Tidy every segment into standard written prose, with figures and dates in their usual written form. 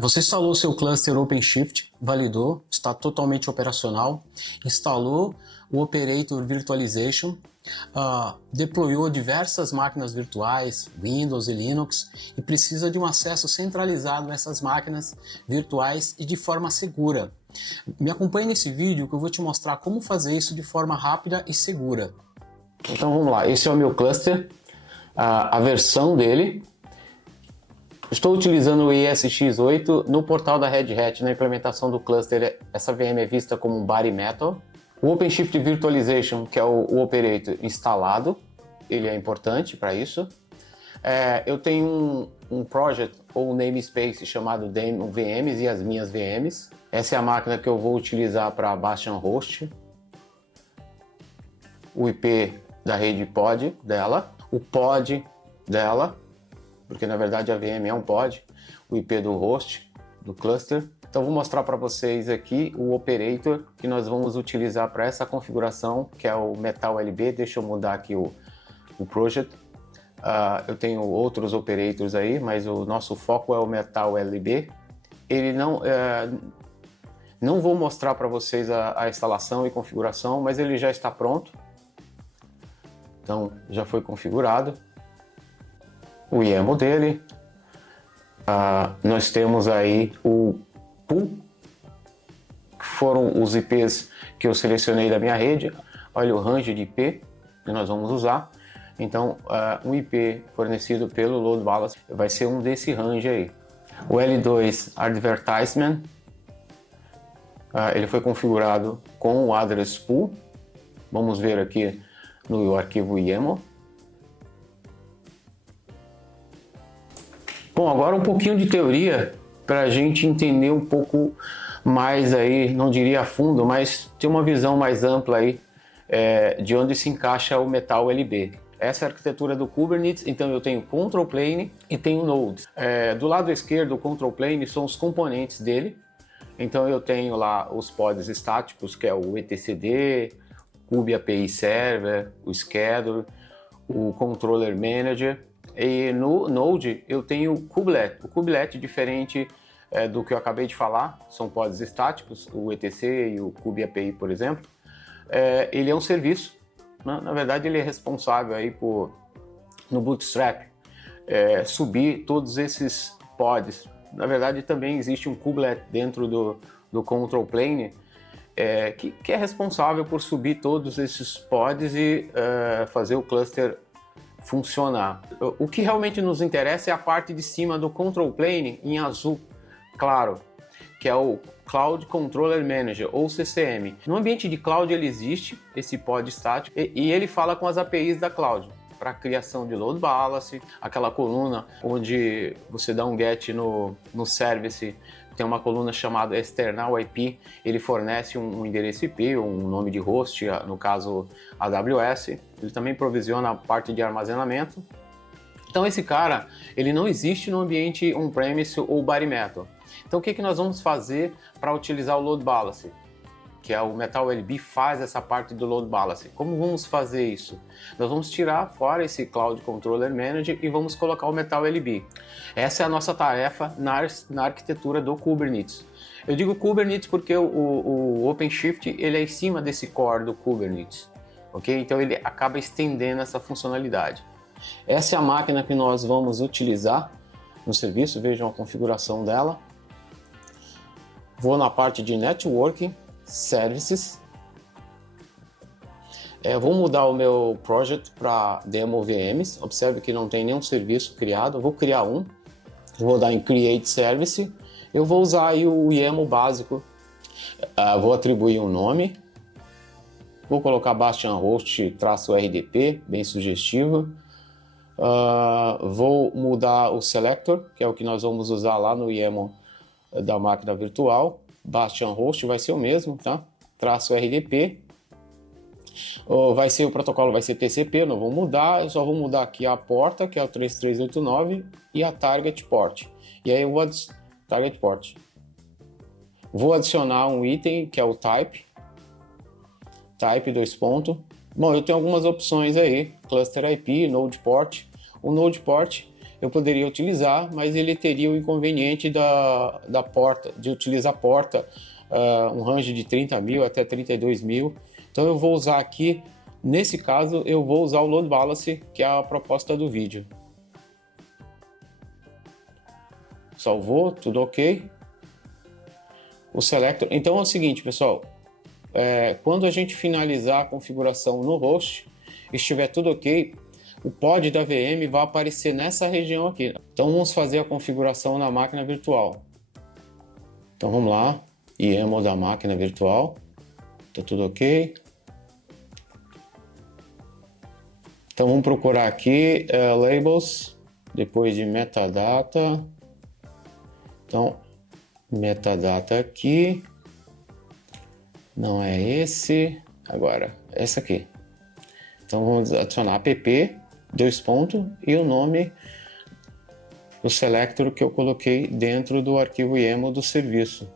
Você instalou seu cluster OpenShift, validou, está totalmente operacional, instalou o Operator Virtualization, deployou diversas máquinas virtuais, Windows e Linux, e precisa de um acesso centralizado a essas máquinas virtuais e de forma segura. Me acompanhe nesse vídeo que eu vou te mostrar como fazer isso de forma rápida e segura. Então vamos lá, esse é o meu cluster, a versão dele. Estou utilizando o ESX8 no portal da Red Hat, na implementação do cluster. Essa VM é vista como um bare metal. O OpenShift Virtualization, que é o operator instalado, ele é importante para isso. Eu tenho um project ou um namespace chamado Demo VMs e as minhas VMs. Essa é a máquina que eu vou utilizar para Bastion Host. O IP da rede pod dela, o pod dela, porque na verdade a VM é um pod, o IP do host, do cluster. Então vou mostrar para vocês aqui o operator que nós vamos utilizar para essa configuração, que é o Metal LB. Deixa eu mudar aqui o project. Eu tenho outros operators aí, mas o nosso foco é o Metal LB. Ele não vou mostrar para vocês a instalação e configuração, mas ele já está pronto. Então já foi configurado. O YAML dele, nós temos aí o pool, que foram os IPs que eu selecionei da minha rede. Olha o range de IP que nós vamos usar. Então, um IP fornecido pelo Load Balancer vai ser um desse range aí. O L2 Advertisement, ele foi configurado com o address pool. Vamos ver aqui no arquivo YAML. Bom, agora um pouquinho de teoria para a gente entender um pouco mais aí, não diria a fundo, mas ter uma visão mais ampla aí de onde se encaixa o Metal LB. Essa é a arquitetura do Kubernetes, então eu tenho Control Plane e tenho Nodes. Do lado esquerdo, o Control Plane são os componentes dele, então eu tenho lá os pods estáticos, que é o etcd, Kube API Server, o Scheduler, o Controller Manager. E no Node eu tenho o Kubelet. O Kubelet, diferente do que eu acabei de falar, são pods estáticos, o etc e o Kube API, por exemplo. Ele é um serviço, né? Na verdade ele é responsável aí no Bootstrap, subir todos esses pods. Na verdade também existe um Kubelet dentro do Control Plane, que é responsável por subir todos esses pods e fazer o cluster funcionar. O que realmente nos interessa é a parte de cima do Control Plane em azul claro, que é o Cloud Controller Manager, ou CCM. No ambiente de cloud ele existe, esse pod estático, e ele fala com as APIs da cloud, para criação de load balance, aquela coluna onde você dá um get no service, tem uma coluna chamada external IP, ele fornece um endereço IP, um nome de host, no caso AWS. Ele também provisiona a parte de armazenamento. Então esse cara, ele não existe no ambiente on-premise ou bare metal. Então o que nós vamos fazer para utilizar o load balance? Que é o Metal LB faz essa parte do load balance. Como vamos fazer isso? Nós vamos tirar fora esse Cloud Controller Manager e vamos colocar o Metal LB. Essa é a nossa tarefa na arquitetura do Kubernetes. Eu digo Kubernetes porque o OpenShift ele é em cima desse core do Kubernetes, ok? Então ele acaba estendendo essa funcionalidade. Essa é a máquina que nós vamos utilizar no serviço. Vejam a configuração dela. Vou na parte de Networking, Services. Vou mudar o meu project para Demo VMs. Observe que não tem nenhum serviço criado. Vou criar um. Vou dar em Create Service. Eu vou usar aí o YAML básico. Vou atribuir um nome. Vou colocar Bastion Host -RDP, bem sugestivo. Vou mudar o Selector, que é o que nós vamos usar lá no YAML da máquina virtual. Bastion Host vai ser o mesmo, tá? -RDP. Vai ser o protocolo, vai ser TCP, não vou mudar. Eu só vou mudar aqui a porta, que é o 3389, e a Target Port. E aí eu vou Target Port. Vou adicionar um item que é o Type 2 pontos. Bom, eu tenho algumas opções aí, Cluster IP, Node Port. O Node Port eu poderia utilizar, mas ele teria o inconveniente da porta, de utilizar porta, um range de 30.000 até 32.000. Então eu vou usar aqui, nesse caso, eu vou usar o Load Balance, que é a proposta do vídeo. Salvou, tudo ok. O Selector. Então é o seguinte, pessoal, quando a gente finalizar a configuração no host, estiver tudo ok, o pod da VM vai aparecer nessa região aqui. Então vamos fazer a configuração na máquina virtual. Então vamos lá, YAML da máquina virtual, tá tudo ok. Então vamos procurar aqui labels, depois de metadata. Então metadata aqui, não é esse, agora essa aqui. Então vamos adicionar app, 2 pontos, e o nome do selector que eu coloquei dentro do arquivo YAML do serviço,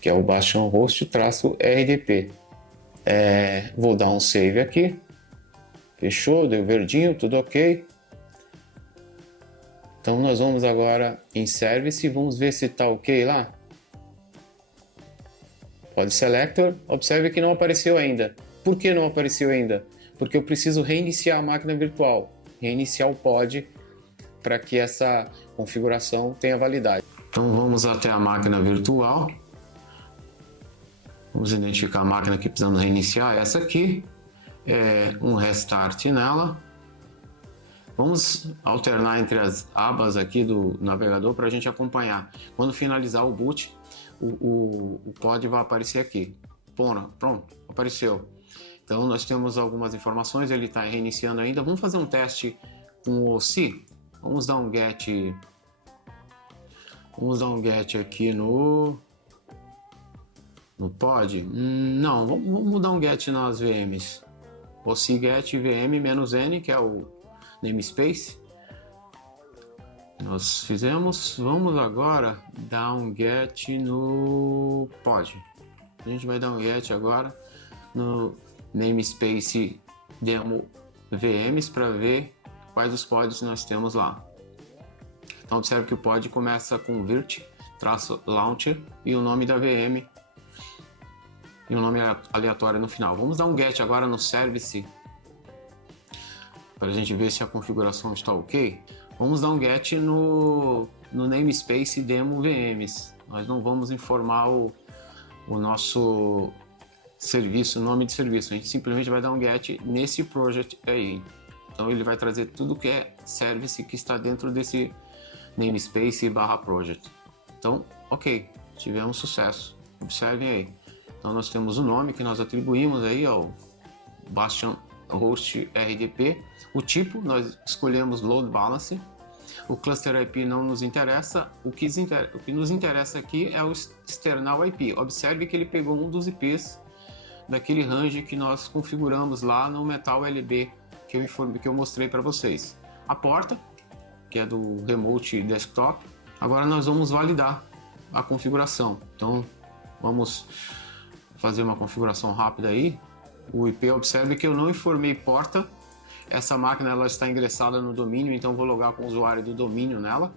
que é o Bastion Host-RDP. Vou dar um save aqui. Fechou, deu verdinho, tudo ok. Então nós vamos agora em Service e vamos ver se está ok lá. Pod Selector, observe que não apareceu ainda. Por que não apareceu ainda? Porque eu preciso reiniciar a máquina virtual, reiniciar o pod para que essa configuração tenha validade. Então vamos até a máquina virtual. Vamos identificar a máquina que precisamos reiniciar, essa aqui. Um restart nela. Vamos alternar entre as abas aqui do navegador para a gente acompanhar. Quando finalizar o boot, o pod vai aparecer aqui. Pronto, apareceu. Então nós temos algumas informações, ele está reiniciando ainda. Vamos fazer um teste com o OC. Vamos dar um get aqui no pod. Não, vamos dar um get nas VMs. OC get VM-N, que é o namespace. Nós fizemos. Vamos agora dar um get no pod. A gente vai dar um get agora no namespace demo VMs para ver quais os pods nós temos lá. Então observe que o pod começa com virt-launcher e o nome da VM e um nome aleatório no final. Vamos dar um get agora no service para a gente ver se a configuração está ok. Vamos dar um get no namespace demo VMs. Nós não vamos informar o nosso serviço, nome de serviço. A gente simplesmente vai dar um get nesse project aí. Então ele vai trazer tudo que é service que está dentro desse namespace /project. Então, ok, tivemos sucesso. Observem aí. Então nós temos o nome que nós atribuímos aí ao Bastion Host RDP. O tipo nós escolhemos Load Balance. O Cluster IP não nos interessa. O que nos interessa aqui é o External IP. Observe que ele pegou um dos IPs daquele range que nós configuramos lá no Metal LB que eu mostrei para vocês. A porta, que é do Remote Desktop. Agora nós vamos validar a configuração. Então vamos fazer uma configuração rápida aí. O IP, observe que eu não informei porta. Essa máquina ela está ingressada no domínio, então vou logar com o usuário do domínio nela.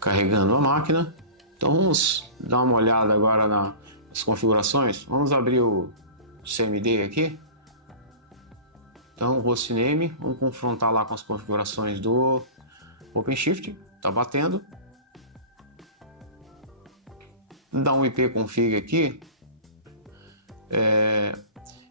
Carregando a máquina. Então vamos dar uma olhada agora nas configurações. Vamos abrir o CMD aqui. Então hostname, vamos confrontar lá com as configurações do OpenShift. Está batendo. Dá um IP config aqui.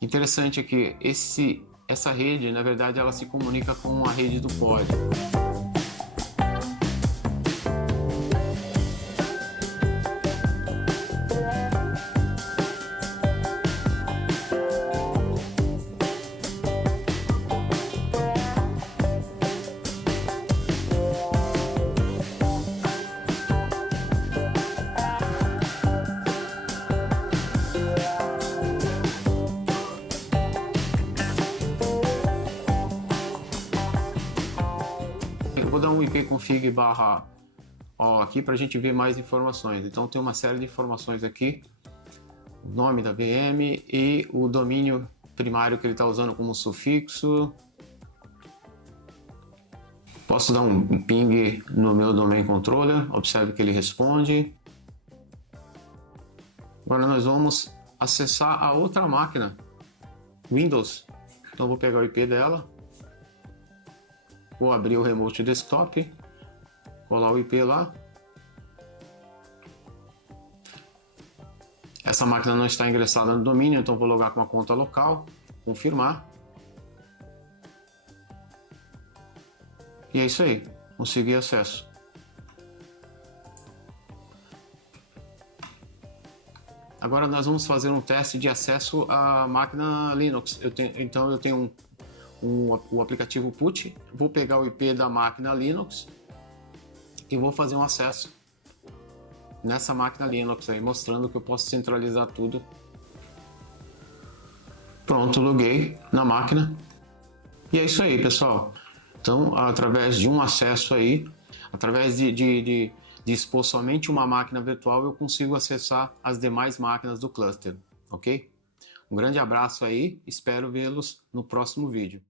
Interessante é que essa rede, na verdade, ela se comunica com a rede do pod. Eu vou dar um ipconfig barra O aqui para a gente ver mais informações. Então tem uma série de informações aqui, o nome da VM e o domínio primário que ele está usando como sufixo. Posso dar um ping no meu domain controller, observe que ele responde. Agora nós vamos acessar a outra máquina, Windows. Então vou pegar o IP dela, vou abrir o Remote Desktop, colar o IP lá. Essa máquina não está ingressada no domínio, então vou logar com a conta local, confirmar. E é isso aí, consegui acesso. Agora nós vamos fazer um teste de acesso à máquina Linux. Então eu tenho o aplicativo PUT, vou pegar o IP da máquina Linux e vou fazer um acesso nessa máquina Linux aí, mostrando que eu posso centralizar tudo. Pronto, loguei na máquina. E é isso aí, pessoal. Então, através de um acesso aí, através de expor somente uma máquina virtual, eu consigo acessar as demais máquinas do cluster, ok? Um grande abraço aí, espero vê-los no próximo vídeo.